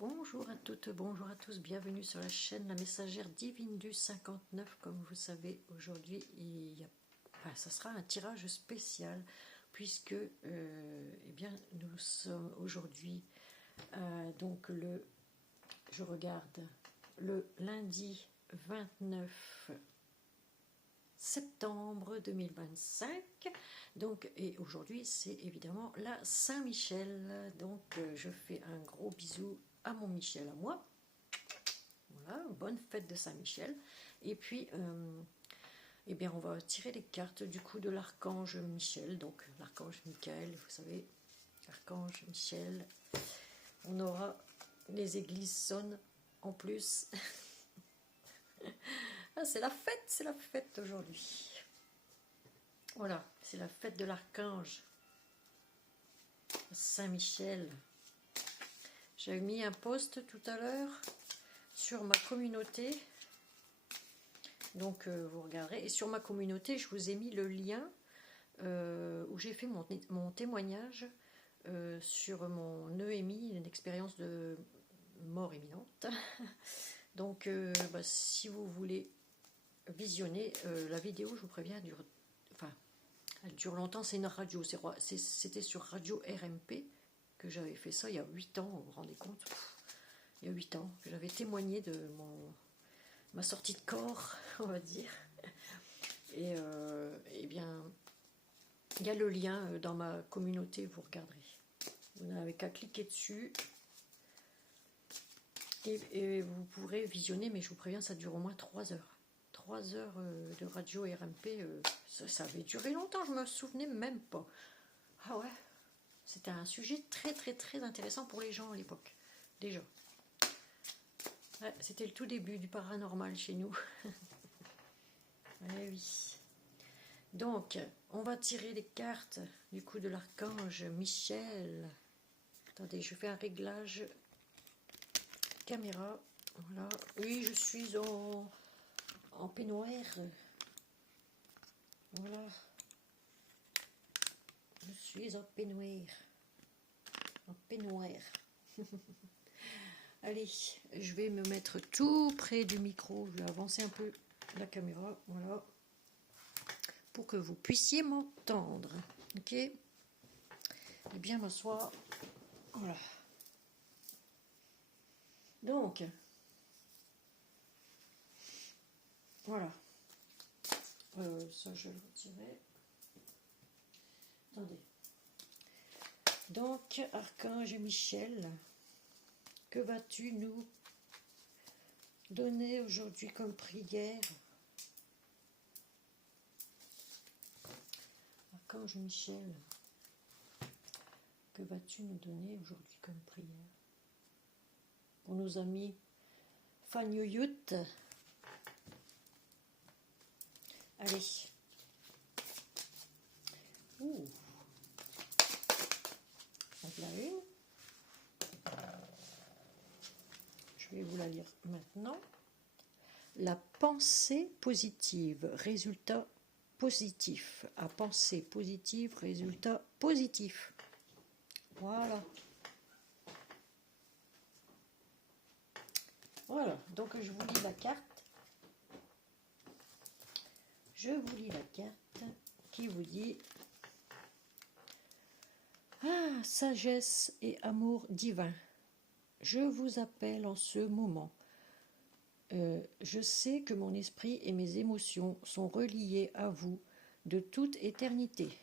Bonjour à toutes, bonjour à tous, bienvenue sur la chaîne La Messagère Divine du 59. Comme vous savez, aujourd'hui, ça sera un tirage spécial puisque eh bien, nous sommes aujourd'hui, je regarde, le lundi 29 septembre 2025. Donc, et aujourd'hui, c'est évidemment la Saint-Michel. Donc, je fais un gros bisou à mon Michel, à moi. Voilà, bonne fête de Saint-Michel. Et puis, eh bien, on va tirer les cartes du coup de l'archange Michel. Donc, l'archange Michael, vous savez, l'archange Michel. On aura les églises sonnent en plus. Ah, c'est la fête aujourd'hui. Voilà, c'est la fête de l'archange Saint-Michel. J'avais mis un post tout à l'heure sur ma communauté. Donc, vous regarderez. Et sur ma communauté, je vous ai mis le lien où j'ai fait mon témoignage sur mon EMI, une expérience de mort imminente. Donc, si vous voulez visionner la vidéo, je vous préviens, elle dure longtemps, c'est une radio, c'était sur Radio RMP que j'avais fait ça il y a 8 ans, vous vous rendez compte, il y a 8 ans, que j'avais témoigné de ma sortie de corps, on va dire. Et eh bien, il y a le lien dans ma communauté, vous regarderez. Vous n'avez qu'à cliquer dessus et vous pourrez visionner, mais je vous préviens, ça dure au moins 3 heures. 3 heures de radio RMP, ça avait duré longtemps, je me souvenais même pas. Ah ouais, c'était un sujet très très très intéressant pour les gens à l'époque, déjà. Ouais, c'était le tout début du paranormal chez nous. Eh oui. Donc, on va tirer les cartes du coup de l'archange Michel. Attendez, je fais un réglage caméra. Voilà. Oui, je suis en peignoir. Voilà. Je suis en peignoir. En peignoir. Allez, je vais me mettre tout près du micro. Je vais avancer un peu la caméra. Voilà. Pour que vous puissiez m'entendre. Ok. Et bien m'asseoir. Voilà. Donc, voilà. Ça, je vais le retirer. Attendez. Donc, archange Michel, que vas-tu nous donner aujourd'hui comme prière? Archange Michel, que vas-tu nous donner aujourd'hui comme prière? Pour nos amis Fagnoyout. Allez. Ouh. Donc la une. Je vais vous la lire maintenant. La pensée positive, résultat positif. À pensée positive, résultat positif. Voilà. Voilà, donc je vous lis la carte. Je vous lis la carte qui vous dit « Ah, sagesse et amour divin, je vous appelle en ce moment. Je sais que mon esprit et mes émotions sont reliés à vous de toute éternité.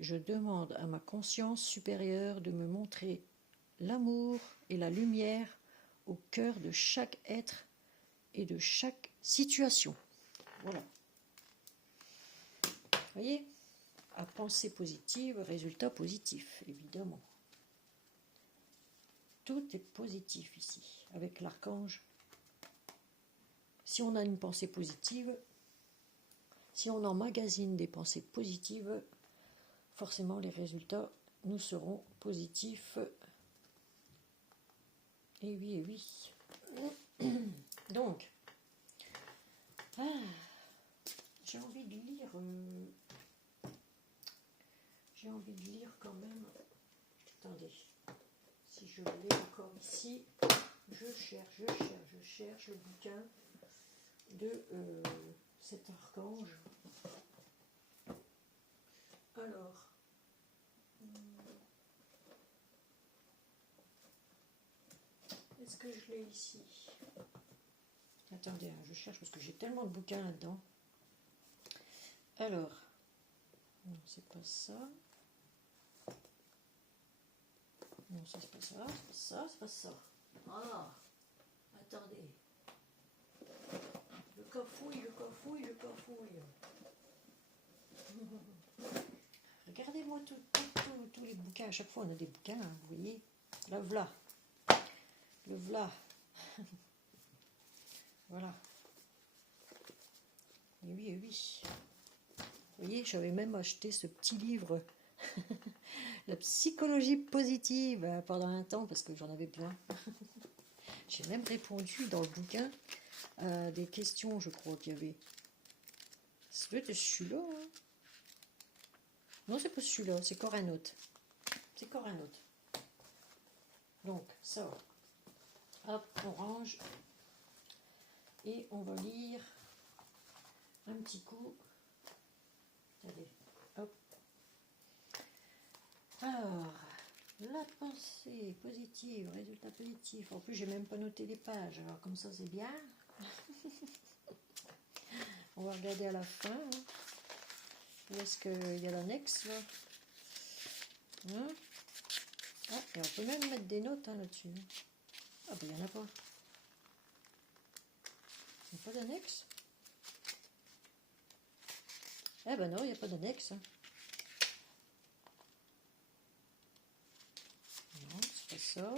Je demande à ma conscience supérieure de me montrer l'amour et la lumière au cœur de chaque être et de chaque situation. » Voilà. Vous voyez, à pensée positive, résultat positif, évidemment. Tout est positif ici, avec l'archange. Si on a une pensée positive, si on emmagasine des pensées positives, forcément les résultats nous seront positifs. Et oui, et oui. Donc, j'ai envie de lire... J'ai envie de lire quand même... Attendez, si je l'ai encore ici... cherche le bouquin de cet archange. Alors, est-ce que je l'ai ici? Attendez, je cherche parce que j'ai tellement de bouquins là-dedans. Alors, non, c'est pas ça. Non, ça c'est pas ça, c'est pas ça, c'est pas ça. Ah, attendez. Je cafouille. Regardez-moi tous les bouquins. À chaque fois, on a des bouquins, hein, vous voyez. Là, voilà. Le voilà. Voilà. Et oui. Vous voyez, j'avais même acheté ce petit livre, La psychologie positive, pendant un temps, parce que j'en avais besoin. J'ai même répondu dans le bouquin à des questions, je crois qu'il y avait. Ça doit être celui-là. Hein. Non, c'est pas celui-là, c'est encore un autre. C'est encore un autre. Donc, ça va. Hop, on range. Et on va lire un petit coup. Allez, hop. Alors, la pensée positive, résultat positif. En plus, j'ai même pas noté les pages. Alors, comme ça, c'est bien. On va regarder à la fin. Hein. Où est-ce qu'il y a l'annexe là hein ah, et on peut même mettre des notes hein, là-dessus. Ah, ben il n'y en a pas. Il n'y a pas d'annexe? Eh ben non, il n'y a pas d'annexe. Hein. Non, c'est pas ça.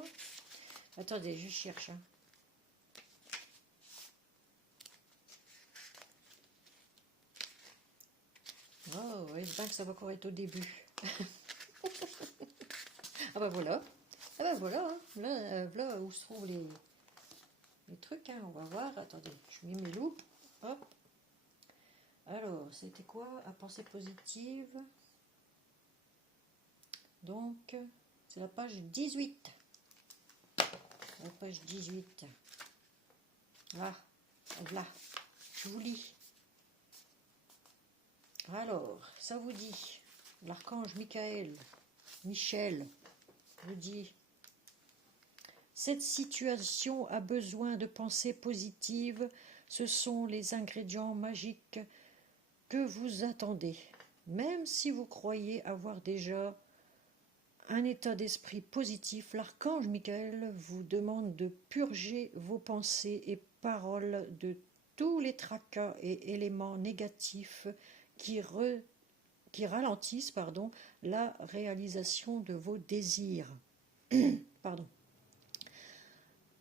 Attendez, je cherche. Hein. Oh, oui, j'espère que ça va encore être au début. Ah ben voilà. Ah ben voilà. Hein. Là, là où se trouvent les trucs. Hein. On va voir. Attendez, je mets mes loupes. Hop. Alors, c'était quoi? À pensée positive. Donc, c'est la page 18. La page 18. Là, là. Je vous lis. Alors, ça vous dit, l'archange Michel vous dit, cette situation a besoin de pensées positives, ce sont les ingrédients magiques que vous attendez. Même si vous croyez avoir déjà un état d'esprit positif, l'archange Michael vous demande de purger vos pensées et paroles de tous les tracas et éléments négatifs qui ralentissent la réalisation de vos désirs. Pardon.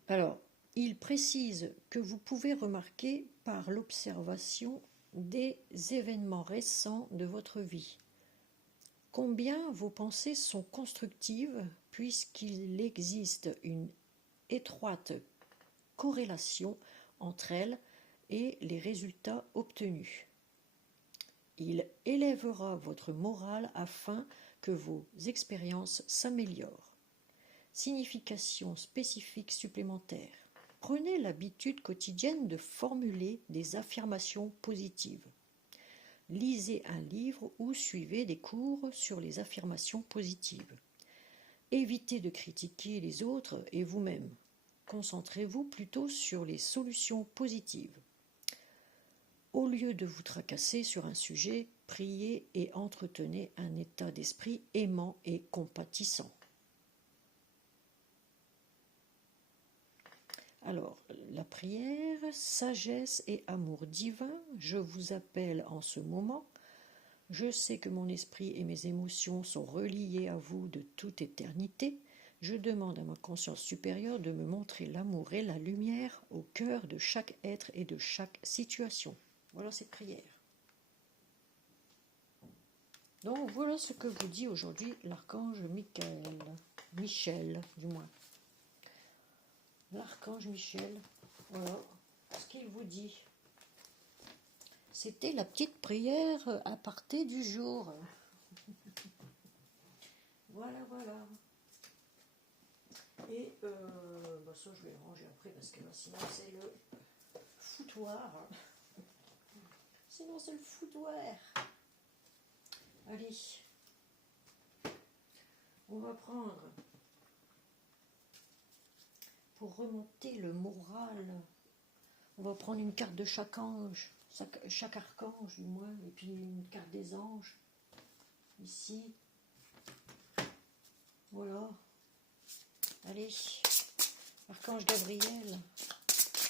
Alors, il précise que vous pouvez remarquer par l'observation des événements récents de votre vie combien vos pensées sont constructives puisqu'il existe une étroite corrélation entre elles et les résultats obtenus. Il élèvera votre morale afin que vos expériences s'améliorent. Signification spécifique supplémentaire. Prenez l'habitude quotidienne de formuler des affirmations positives. Lisez un livre ou suivez des cours sur les affirmations positives. Évitez de critiquer les autres et vous-même. Concentrez-vous plutôt sur les solutions positives. Au lieu de vous tracasser sur un sujet, priez et entretenez un état d'esprit aimant et compatissant. Alors, la prière, sagesse et amour divin, je vous appelle en ce moment. Je sais que mon esprit et mes émotions sont reliés à vous de toute éternité. Je demande à ma conscience supérieure de me montrer l'amour et la lumière au cœur de chaque être et de chaque situation. Voilà cette prière. Donc voilà ce que vous dit aujourd'hui l'archange Michel du moins. L'archange Michel, voilà ce qu'il vous dit. C'était la petite prière à partir du jour. Voilà. Et bah ça, je vais le ranger après parce que là, sinon, c'est le foutoir. Sinon, c'est le foutoir. Allez. On va prendre, pour remonter le moral, on va prendre une carte de chaque ange, chaque archange du moins, et puis une carte des anges, ici. Voilà. Allez, archange Gabriel,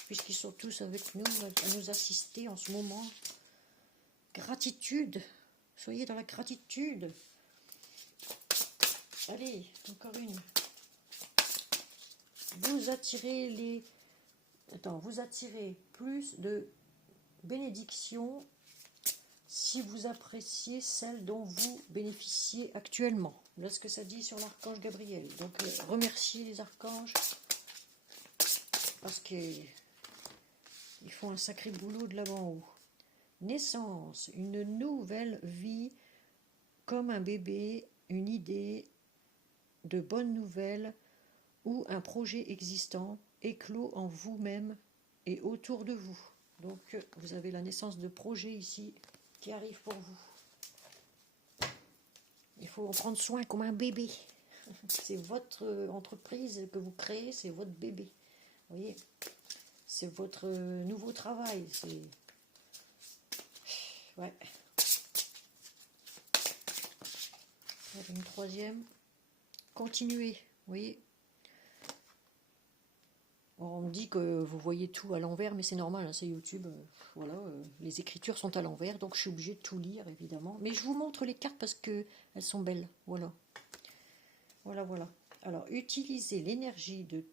puisqu'ils sont tous avec nous, à nous assister en ce moment. Gratitude, soyez dans la gratitude. Allez, encore une. Vous attirez vous attirez plus de bénédictions si vous appréciez celles dont vous bénéficiez actuellement. Là, ce que ça dit sur l'archange Gabriel. Donc, remerciez les archanges parce qu'ils font un sacré boulot de là-bas en haut. Naissance, une nouvelle vie comme un bébé, une idée de bonnes nouvelles ou un projet existant éclos en vous-même et autour de vous. Donc, vous avez la naissance de projets ici qui arrivent pour vous. Il faut en prendre soin comme un bébé. C'est votre entreprise que vous créez, c'est votre bébé. Vous voyez, c'est votre nouveau travail. C'est... Ouais. Une troisième. Continuez, vous voyez. On me dit que vous voyez tout à l'envers, mais c'est normal, hein, c'est YouTube. Voilà, les écritures sont à l'envers, donc je suis obligée de tout lire, évidemment. Mais je vous montre les cartes parce qu'elles sont belles. Voilà. Voilà. Alors, utilisez l'énergie de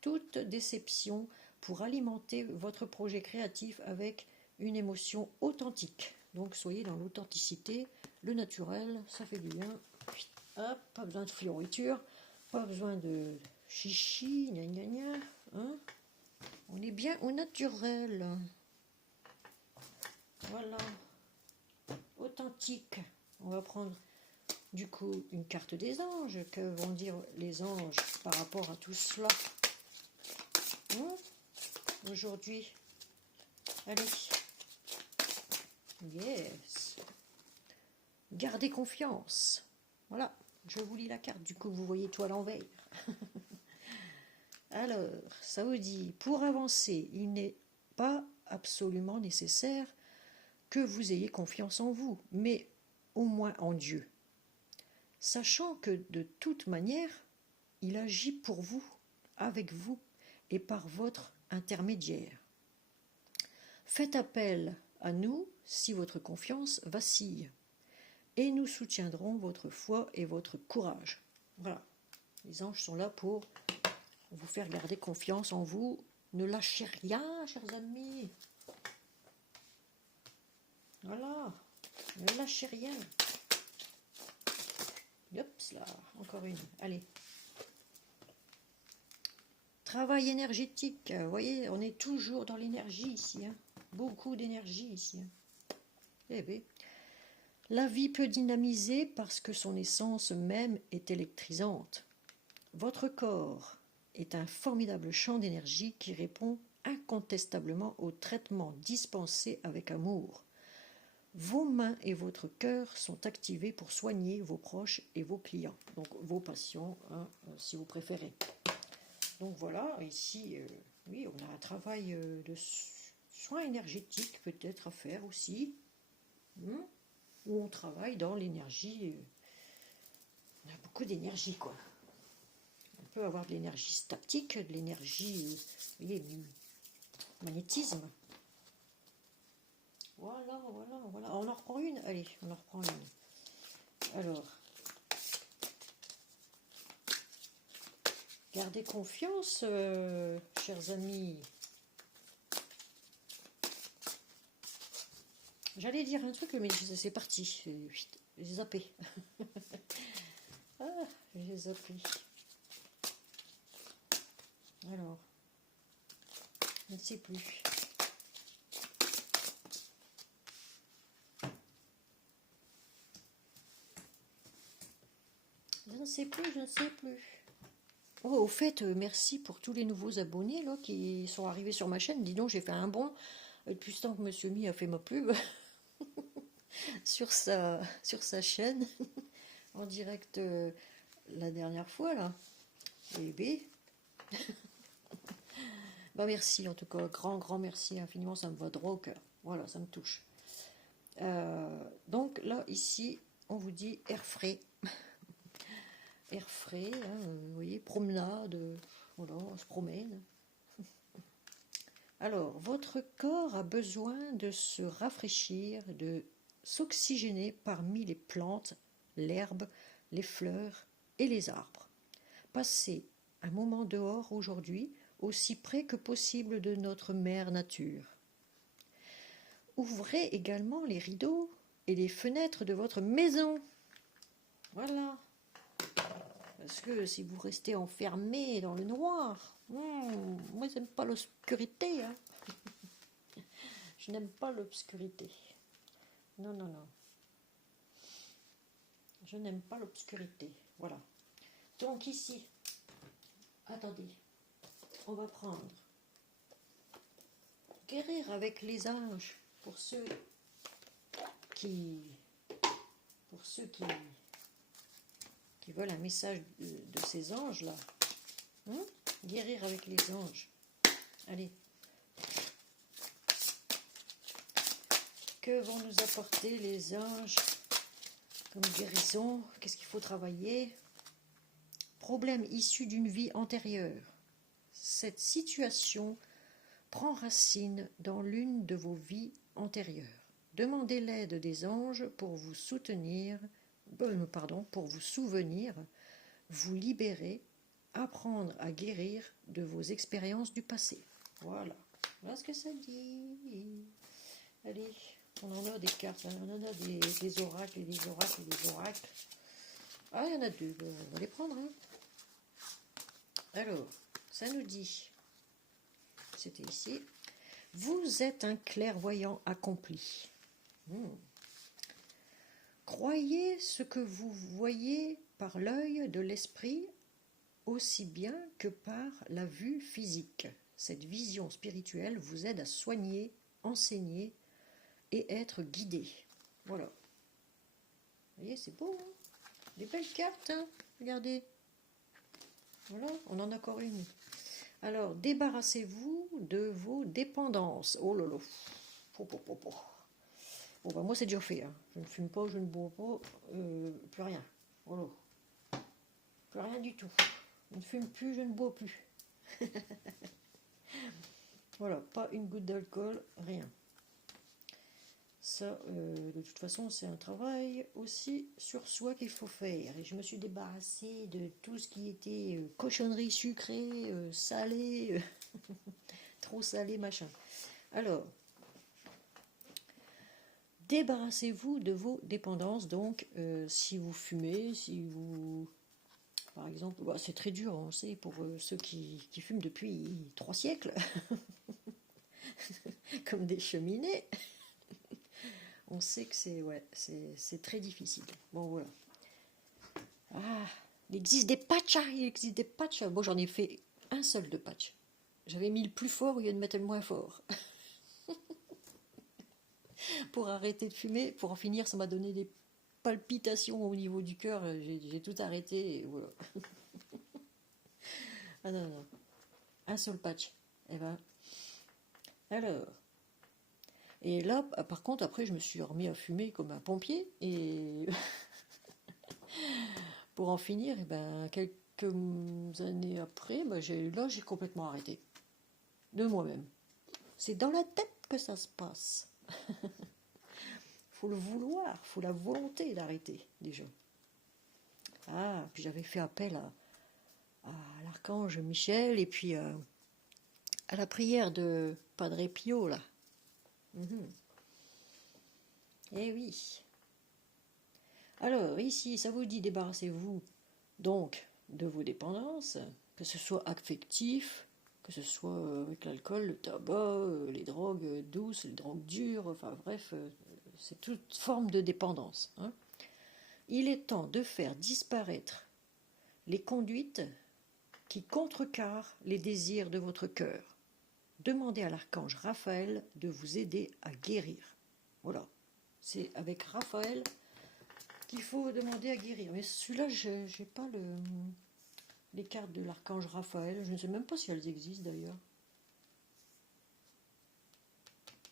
toute déception pour alimenter votre projet créatif avec une émotion authentique. Donc, soyez dans l'authenticité, le naturel, ça fait du bien. Hop, pas besoin de fioriture, pas besoin de chichi, gna gna gna. Hein, on est bien au naturel. Voilà. Authentique. On va prendre du coup une carte des anges. Que vont dire les anges par rapport à tout cela, hein, aujourd'hui? Allez. Yes. Gardez confiance. Voilà. Je vous lis la carte. Du coup, vous voyez tout à l'envers. Alors, ça vous dit, pour avancer, il n'est pas absolument nécessaire que vous ayez confiance en vous, mais au moins en Dieu. Sachant que de toute manière, il agit pour vous, avec vous et par votre intermédiaire. Faites appel à nous si votre confiance vacille, et nous soutiendrons votre foi et votre courage. Voilà, les anges sont là pour vous faire garder confiance en vous. Ne lâchez rien, chers amis. Voilà, ne lâchez rien. Hop là, encore une. Allez. Travail énergétique. Vous voyez, on est toujours dans l'énergie ici. Hein. Beaucoup d'énergie ici. Hein. Eh bien. La vie peut dynamiser parce que son essence même est électrisante. Votre corps est un formidable champ d'énergie qui répond incontestablement au traitement dispensé avec amour. Vos mains et votre cœur sont activés pour soigner vos proches et vos clients, donc vos patients, hein, si vous préférez. Donc voilà, ici, oui, on a un travail de soins énergétiques peut-être à faire aussi, où on travaille dans l'énergie. On a beaucoup d'énergie, quoi. On peut avoir de l'énergie statique, de l'énergie, vous voyez, du magnétisme. Voilà. On en reprend une? Allez, on en reprend une. Alors, gardez confiance, chers amis. J'allais dire un truc, mais c'est parti. J'ai zappé. J'ai zappé. Alors, je ne sais plus. Je ne sais plus. Oh, au fait, merci pour tous les nouveaux abonnés là, qui sont arrivés sur ma chaîne. Dis donc, j'ai fait un bond depuis ce temps que Monsieur Mi a fait ma pub sur sa chaîne en direct la dernière fois là. Et B. Bah merci en tout cas, grand merci infiniment, ça me va droit au cœur. Voilà, ça me touche. Donc là, ici, on vous dit air frais. Air frais, hein, vous voyez, promenade, voilà, on se promène. Alors, votre corps a besoin de se rafraîchir, de s'oxygéner parmi les plantes, l'herbe, les fleurs et les arbres. Passez un moment dehors aujourd'hui, aussi près que possible de notre mère nature. Ouvrez également les rideaux et les fenêtres de votre maison. Voilà. Parce que si vous restez enfermé dans le noir, moi j'aime pas l'obscurité. Hein. Je n'aime pas l'obscurité. Non, non, non. Je n'aime pas l'obscurité. Voilà. Donc ici, attendez, on va prendre guérir avec les anges pour ceux qui veulent un message de ces anges là. Guérir avec les anges. Allez. Que vont nous apporter les anges comme guérison? Qu'est-ce qu'il faut travailler? Problème issu d'une vie antérieure. Cette situation prend racine dans l'une de vos vies antérieures. Demandez l'aide des anges pour vous souvenir, vous libérer, apprendre à guérir de vos expériences du passé. Voilà. Voilà ce que ça dit. Allez, on en a des cartes, on en a des oracles et des oracles et des oracles. Ah, il y en a deux, on va les prendre. Hein. Alors, ça nous dit, c'était ici, vous êtes un clairvoyant accompli. Croyez ce que vous voyez par l'œil de l'esprit aussi bien que par la vue physique. Cette vision spirituelle vous aide à soigner, enseigner et être guidé. Voilà. Vous voyez, c'est beau, hein? Des belles cartes, hein? Regardez. Voilà, on en a encore une. Alors, débarrassez-vous de vos dépendances. Oh là là. Bon, bah, moi, c'est déjà fait. Hein. Je ne fume pas, je ne bois pas, plus rien. Oh là. Plus rien du tout. Je ne fume plus, je ne bois plus. Voilà, pas une goutte d'alcool, rien. Ça, de toute façon, c'est un travail aussi sur soi qu'il faut faire. Et je me suis débarrassée de tout ce qui était cochonnerie sucrée, salée, trop salé, machin. Alors, débarrassez-vous de vos dépendances. Donc, si vous fumez, si vous... Par exemple, bah, c'est très dur, on sait, pour ceux qui fument depuis 3 siècles, comme des cheminées. On sait que c'est très difficile. Bon, voilà. Ah, il existe des patchs, il existe des patchs. Bon, j'en ai fait un seul de patch. J'avais mis le plus fort au lieu de mettre le moins fort. Pour arrêter de fumer, pour en finir, ça m'a donné des palpitations au niveau du cœur. J'ai tout arrêté et voilà. Ah non, non. Un seul patch. Eh ben, alors... Et là, par contre, après, je me suis remis à fumer comme un pompier. Et pour en finir, eh ben, quelques années après, ben, j'ai complètement arrêté. De moi-même. C'est dans la tête que ça se passe. Faut le vouloir, faut la volonté d'arrêter, déjà. Ah, puis j'avais fait appel à l'archange Michel et puis à la prière de Padre Pio, là. Eh oui. Alors, ici, ça vous dit débarrassez-vous donc de vos dépendances, que ce soit affectif, que ce soit avec l'alcool, le tabac, les drogues douces, les drogues dures, enfin bref, c'est toute forme de dépendance. Hein. Il est temps de faire disparaître les conduites qui contrecarre les désirs de votre cœur. Demandez à l'archange Raphaël de vous aider à guérir. Voilà, c'est avec Raphaël qu'il faut demander à guérir. Mais celui-là, je n'ai pas les cartes de l'archange Raphaël. Je ne sais même pas si elles existent d'ailleurs.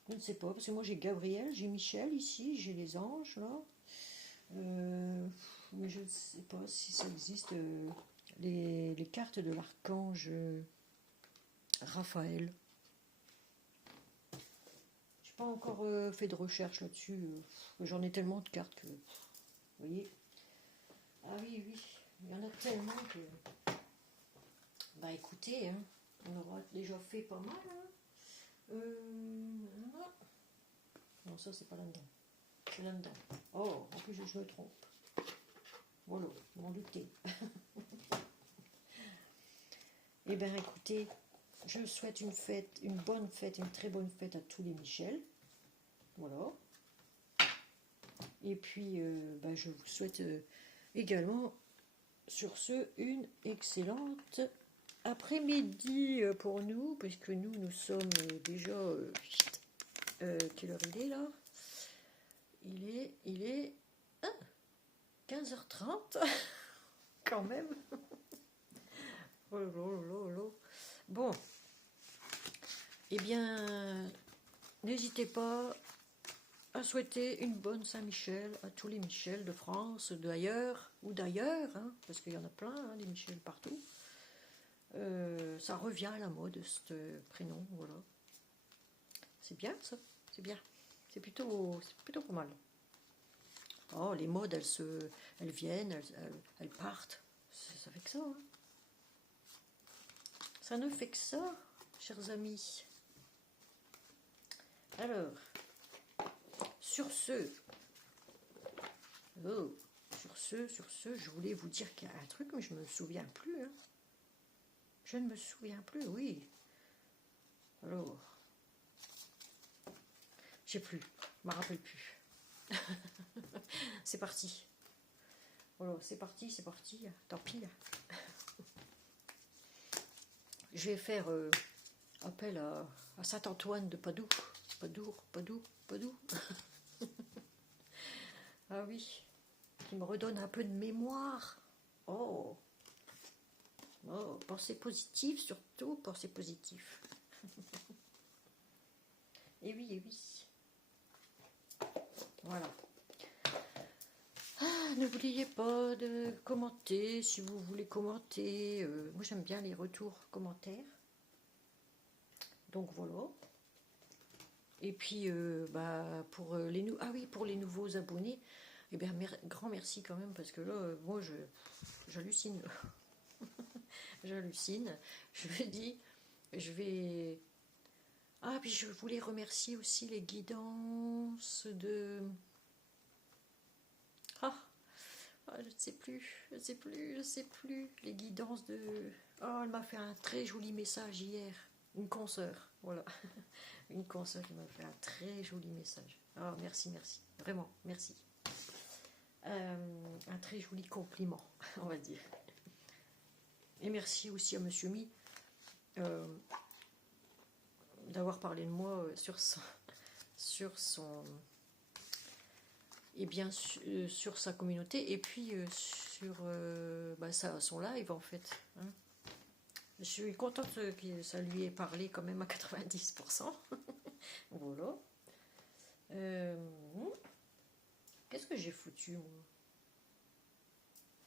Je ne sais pas, parce que moi j'ai Gabriel, j'ai Michel ici, j'ai les anges là. Mais je ne sais pas si ça existe, les cartes de l'archange Raphaël. Je n'ai pas encore fait de recherche là-dessus. J'en ai tellement de cartes que... Vous voyez? Ah oui, oui, il y en a tellement que... Bah écoutez, hein, on aura déjà fait pas mal. Hein. Non, ça c'est pas là-dedans. C'est là-dedans. Oh, en plus je me trompe. Voilà, m'en douter. Eh bien écoutez, je souhaite une bonne fête, une très bonne fête à tous les Michel. Voilà. Et puis, je vous souhaite également, sur ce, une excellente après-midi pour nous, puisque nous sommes déjà... quelle heure il est là? Il est 15h30, quand même. Oh là là là. Bon, eh bien, n'hésitez pas à souhaiter une bonne Saint-Michel à tous les Michel de France, d'ailleurs, ou d'ailleurs, hein, parce qu'il y en a plein, hein, des Michel partout. Ça revient à la mode, ce prénom, voilà. C'est bien, ça, c'est bien. C'est plutôt pas mal. Oh, les modes, elles viennent, elles partent. Ça fait que ça, hein. Ça ne fait que ça, chers amis. Alors, sur ce, je voulais vous dire qu'il y a un truc, mais je ne me souviens plus. Hein. Je ne me souviens plus, oui. Alors, je sais plus, je ne me rappelle plus. C'est parti. Voilà, c'est parti, tant pis. Je vais faire appel à Saint-Antoine de Padoue. Padoue. Ah oui, qui me redonne un peu de mémoire. Oh, pensée positive, surtout pensée positive. Et oui. Voilà. N'oubliez pas de commenter si vous voulez commenter. Moi j'aime bien les retours commentaires. Donc voilà. Et puis pour pour les nouveaux abonnés, eh bien grand merci quand même parce que là moi j'hallucine. J'hallucine. Je me dis puis je voulais remercier aussi les guidances de je ne sais plus. Les guidances de... Oh, elle m'a fait un très joli message hier. Une consoeur, voilà. Une consoeur qui m'a fait un très joli message. Oh, merci. Vraiment, merci. Un très joli compliment, on va dire. Et merci aussi à Monsieur Mi d'avoir parlé de moi sur son et bien sur sa communauté et puis sur son live en fait. Hein. Je suis contente que ça lui ait parlé quand même à 90%. Voilà. Qu'est-ce que j'ai foutu moi?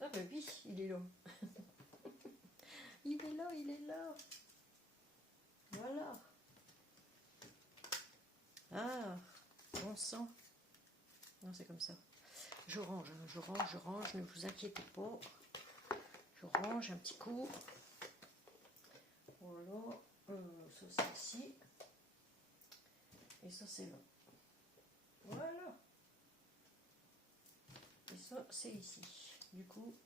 Ah ben oui, il est là. il est là. Voilà. Ah, bon sang. Non, c'est comme ça. Je range, ne vous inquiétez pas. Je range un petit coup. Voilà. Ça, c'est ici. Et ça, c'est là. Voilà. Et ça, c'est ici. Du coup,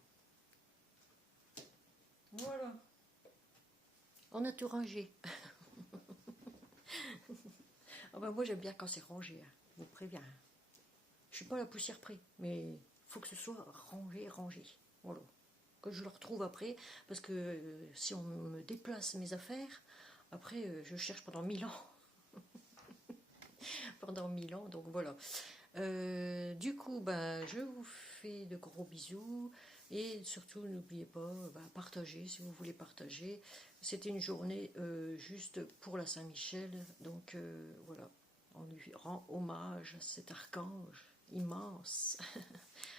voilà. On a tout rangé. Moi, j'aime bien quand c'est rangé. Hein. Je vous préviens. Je suis pas à la poussière près, mais il faut que ce soit rangé. Voilà. que je le retrouve après, parce que si on me déplace mes affaires, après je cherche pendant 1000 ans. Pendant 1000 ans, donc voilà. Du coup, ben, je vous fais de gros bisous et surtout n'oubliez pas, partager si vous voulez partager. C'était une journée juste pour la Saint-Michel, donc voilà, on lui rend hommage à cet archange immense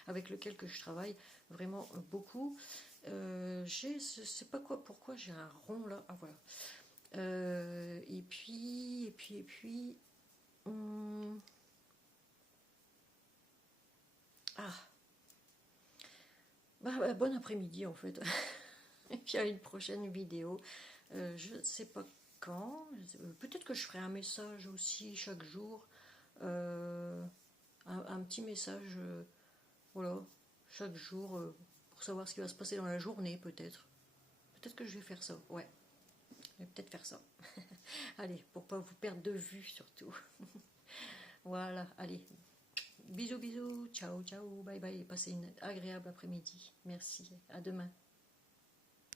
avec lequel que je travaille vraiment beaucoup. Je sais pas quoi, pourquoi j'ai un rond là, ah voilà. Et puis, hum, ah, bon après-midi en fait. Et puis à une prochaine vidéo. Je ne sais pas quand. Peut-être que je ferai un message aussi chaque jour. Un petit message, voilà, chaque jour, pour savoir ce qui va se passer dans la journée, peut-être. Peut-être que je vais faire ça, ouais. Je vais peut-être faire ça. Allez, pour pas vous perdre de vue surtout. Voilà, allez. Bisous, bisous. Ciao, ciao. Bye, bye. Passez une agréable après-midi. Merci. À demain.